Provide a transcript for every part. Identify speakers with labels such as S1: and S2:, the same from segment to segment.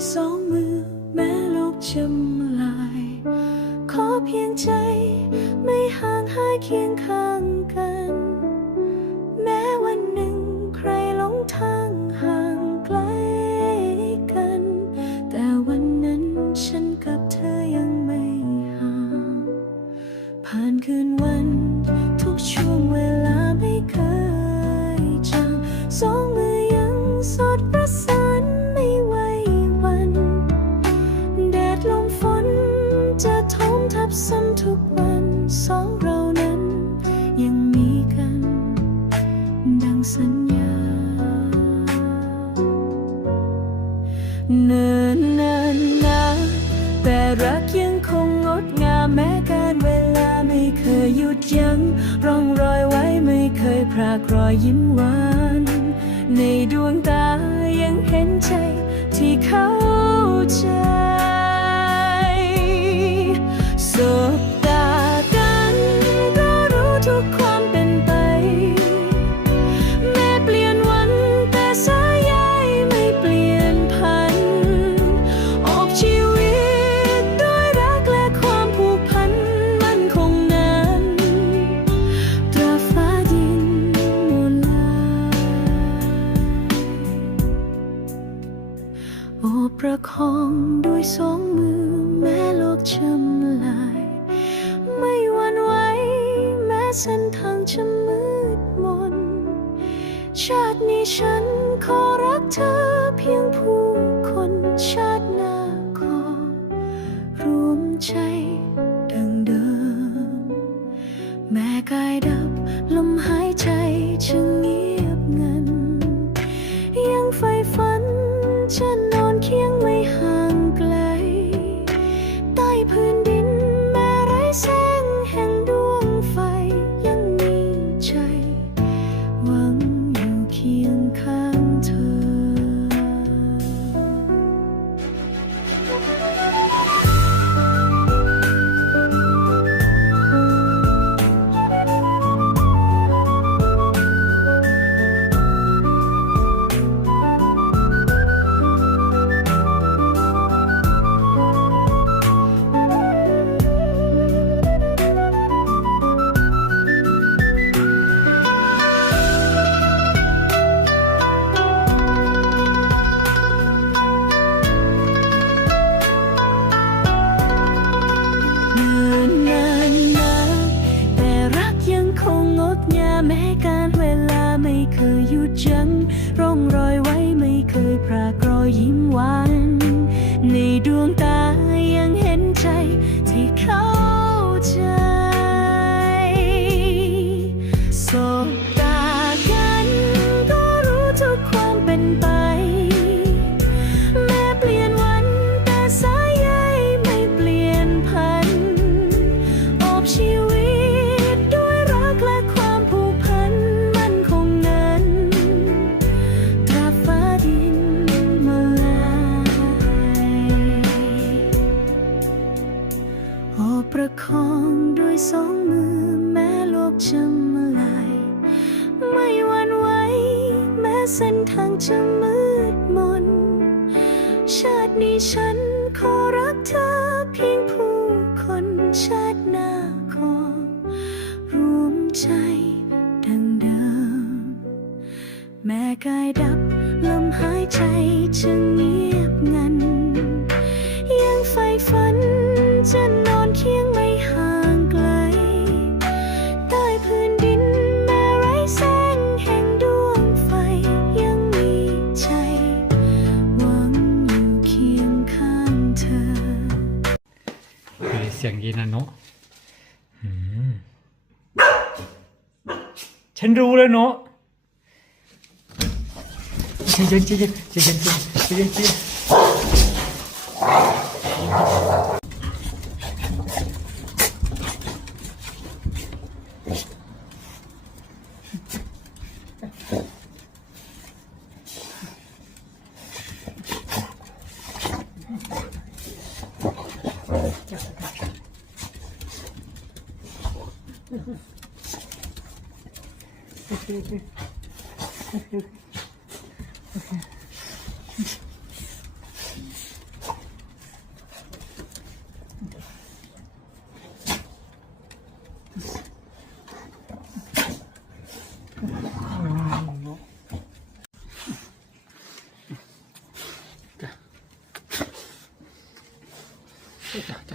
S1: สองมือแม้โลกจำลาย ขอเพียงใจไม่ห่างหายเคียงข้างกัน แม้วันหนึ่งใครหลงทาง อยยิ้มหวาน ในดวงตายังเห็นใจที่เข้าใจ เส้นทางจะมืดมน ชาตินี้ฉันขอรักเธอเพียงผู้คนชาติหน้าขอรวมใจดังเดิม แม้กายดับลมหายใจจะเงีย็นรูเลยเนาะ
S2: เจ๊เจ๊เจ๊เจ๊เย็เย็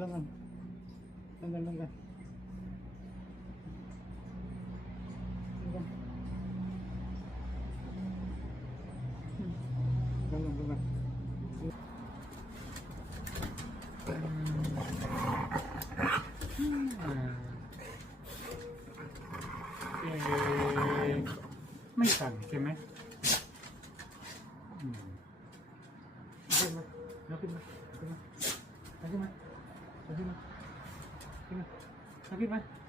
S2: นอ่าเอ่อไม่สั่งใช่ไหมอืมขึ้นมาแล้วขึ้นมาขึ้นมาแล้วขึ้นมาแล้วขึ้นมาขึ้นมา แ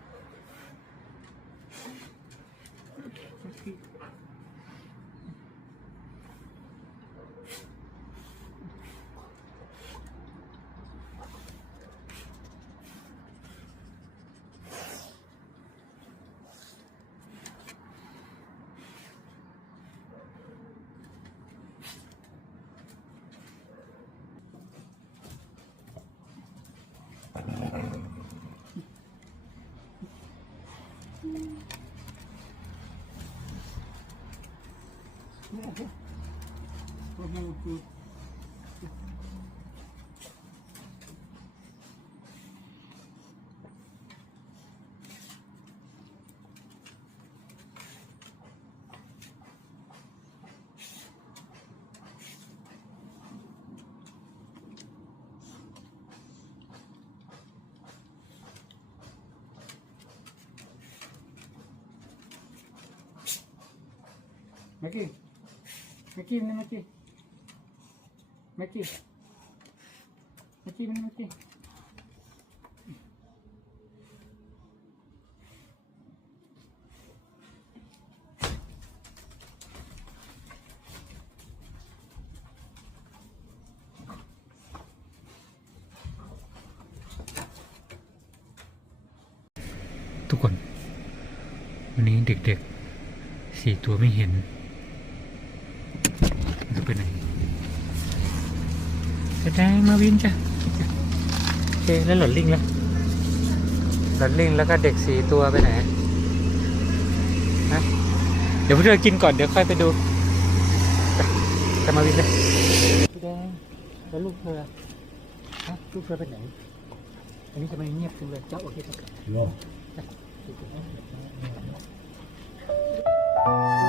S2: โอ้โหแม็กกี้ม็กกี้นี่แม็กกี้แม็กกี้แม็กกี้นี่แม็กกี้ทุกคน วันนี้เด็กๆสี่ตัวไม่เห็น จะไปไหนแสดงมาวินจ้ะโอเคแล้วหลอดลิงแล้วหลอดลิงแล้วก็เด็กสี่ตัวไปไหนฮะเดี๋ยวพวกเธอกินก่อนเดี๋ยวค่อยไปดูไปจะมาวินเลยแสดงแล้วลูกเธอฮะลูกเธอไปไหน อันนี้ทำไมเงียบจังเลยเจ้าโอเคครับ
S3: No.
S1: โ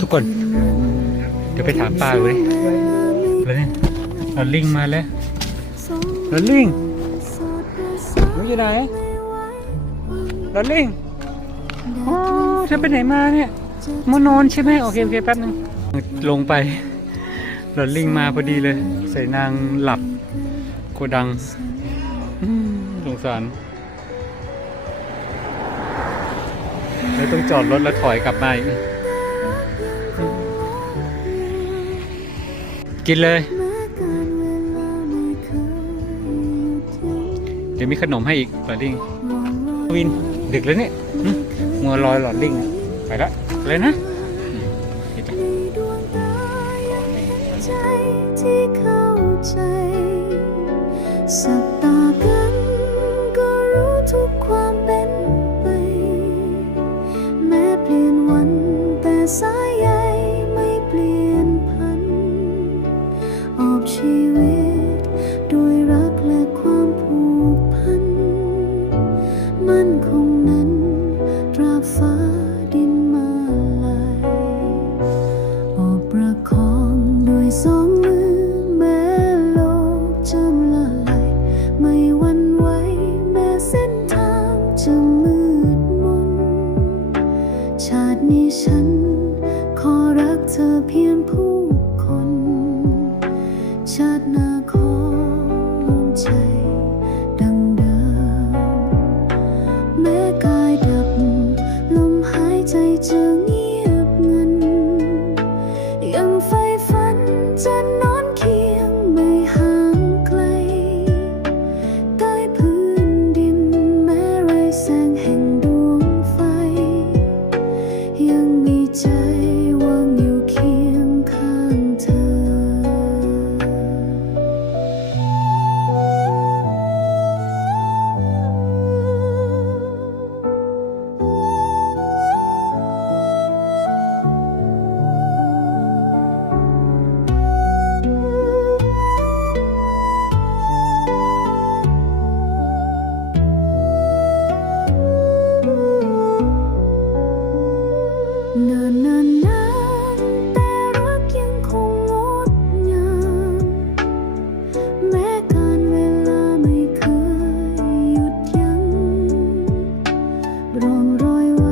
S1: ทุกคน เดี๋ยวไปถามป้าเลยเลยเราลิงมาแล้วเราลิงหนูอยู่ไหนเราลิงโอ้เธอไปไหนมาเนี่ยมานอนใช่ไหมโอเคโอเคแป๊บนึงลงไปเราลิงมาพอดีเลย ใส่นางหลับโกดังสงสารแล้วต้องจอดรถแล้วถอยกลับมาอีก กินเลย เดี๋ยวมีขนมให้อีกหลอดลิงวิน ดึกแล้วเนี่ยมัวลอยหลอดลิง ไปละเลยนะ
S4: rồi